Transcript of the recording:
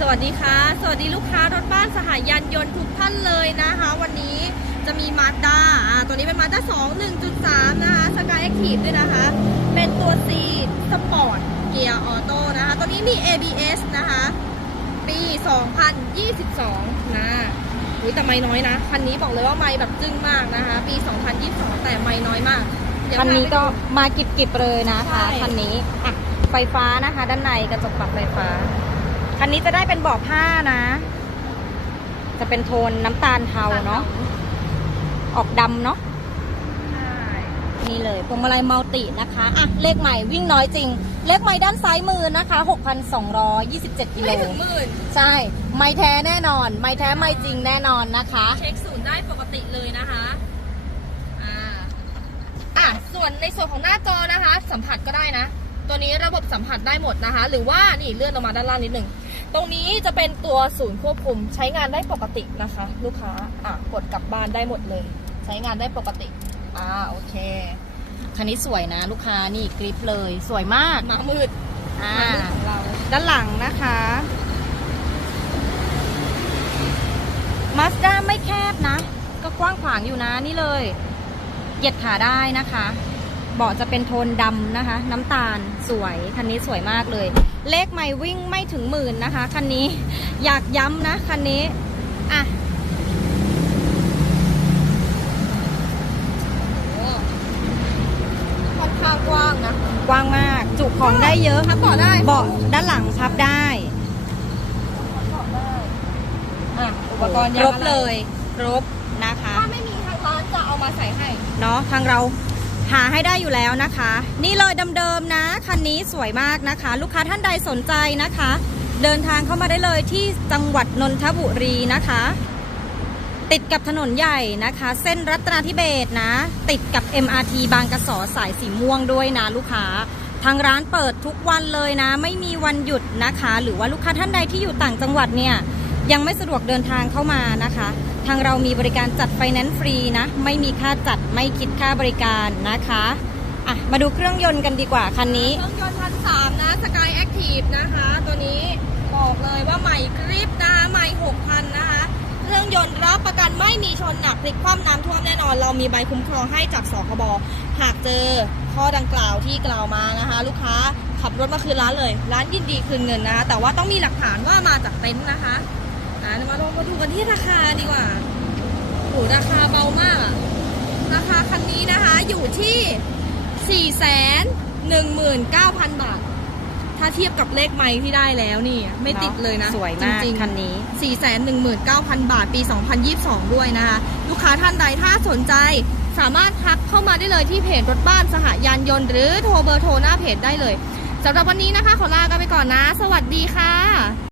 สวัสดีค่ะ สวัสดีลูกค้ารถบ้านสหายานยนต์ทุกท่านเลยนะคะ วันนี้จะมีมาด้าอ่าตัวนี้เป็นมาด้า2 1.3นะคะสกายแอคทีฟด้วยนะคะ เป็นตัว C สปอร์ตเกียร์ออโต้นะคะ ตัวนี้มี ABS นะคะ ปี 2022 นะอุ้ยแต่ไม่น้อยนะ คันนี้บอกเลยว่าไม่แบบจึ้งมากนะคะ ปี 2022 แต่ไม่น้อยมากเดี๋ยวคันนี้ก็พาไปดูมากิบๆเลยนะคะใช่คันนี้อะไฟฟ้านะคะ ด้านในกระจกปรับไฟฟ้า คันนี้จะได้เป็นเบาะผ้านะ จะเป็นโทนน้ำตาลเทาเนาะ ออกดำเนาะใช่นี่เลยพวงมาลัยมัลตินะคะ อะ เลขใหม่วิ่งน้อยจริง เลขใหม่ด้านซ้ายมือนะคะ 6,227กิโลไม่ถึงหมื่นใช่ ไม่แท้แน่นอน ไม่แท้ไม่จริงแน่นอนนะคะ เช็คศูนย์ได้ปกติเลยนะคะ อ่า อะ ส่วนในส่วนของหน้าจอนะคะ สัมผัสก็ได้นะ ตัวนี้ระบบสัมผัสได้หมดนะคะ หรือว่านี่เลื่อนลงมาด้านล่างนิดหนึ่ง ตรงนี้จะเป็นตัวศูนย์ควบคุมใช้งานได้ปกตินะคะ ลูกค้าอะกดกลับบ้านได้หมดเลย ใช้งานได้ปกติอ่าโอเค คันนี้สวยนะลูกค้านี่กริปเลย สวยมากหมามืดอ่าหมามืดของเราด้านหลังนะคะมาสด้าไม่แคบนะ ก็กว้างขวางอยู่นะนี่เลย เหยียดขาได้นะคะ เบาะจะเป็นโทนดำนะคะ น้ำตาลสวยคันนี้สวยมากเลย เลขไม่วิ่งไม่ถึงหมื่นนะคะคันนี้อยากย้ำนะคันนี้อะโอ้ค่อนข้างกว้างนะกว้างมาก จุของได้เยอะพับเบาะได้เบาะด้านหลังพับได้อะอุปกรณ์คยางรบอะไรเลยครบนะคะถ้าไม่มีทางร้านจะเอามาใส่ให้ เนาะทางเรา หาให้ได้อยู่แล้วนะคะ นี่เลยเดิมๆนะคันนี้สวยมากนะคะ ลูกค้าท่านใดสนใจนะคะ เดินทางเข้ามาได้เลยที่จังหวัดนนทบุรีนะคะ ติดกับถนนใหญ่นะคะ เส้นรัตนาธิเบศนะ ติดกับ MRT บางกระสอสายสีม่วงด้วยนะลูกค้าทางร้านเปิดทุกวันเลยนะ ไม่มีวันหยุดนะคะ หรือว่าลูกค้าท่านใดที่อยู่ต่างจังหวัดเนี่ย ยังไม่สะดวกเดินทางเข้ามานะคะ ทางเรามีบริการจัดไฟแนนซ์ฟรีนะ ไม่มีค่าจัดไม่คิดค่าบริการนะคะอะมาดูเครื่องยนต์กันดีกว่าคันนี้ เครื่องยนต์พันสามนะสกายแอคทีฟนะคะ ตัวนี้บอกเลยว่าใหม่กริปนะคะใหม่หกพันนะคะ เครื่องยนต์รับประกันไม่มีชนหนักพลิกคว่ำน้ำท่วมแน่นอน เรามีใบคุ้มครองให้จากสคบหากเจอข้อดังกล่าวที่กล่าวมานะคะ ลูกค้าขับรถมาคืนร้านเลย ร้านยินดีคืนเงินนะคะแต่ว่าต้องมีหลักฐานว่ามาจากเต็นท์นะคะ อ่ามาลองมาดูกันที่ราคาดีกว่าโหราคาเบามากอะราคาคันนี้นะคะอยู่ที่ 4 1 9 0 0 0 บาท ถ้าเทียบกับเลขไม้ที่ได้แล้วนี่ ไม่ติดเลยนะ สวยมากจริงๆคันนี้ 419,000 บาท ปี 2022 ด้วยนะคะ ลูกค้าท่านใดถ้าสนใจสามารถทักเข้ามาได้เลยที่เพจรถบ้านสหยานยนต์หรือโทรเบอร์โทรหน้าเพจได้เลยสำหรับวันนี้นะคะขอลากันไปก่อนนะ สวัสดีค่ะ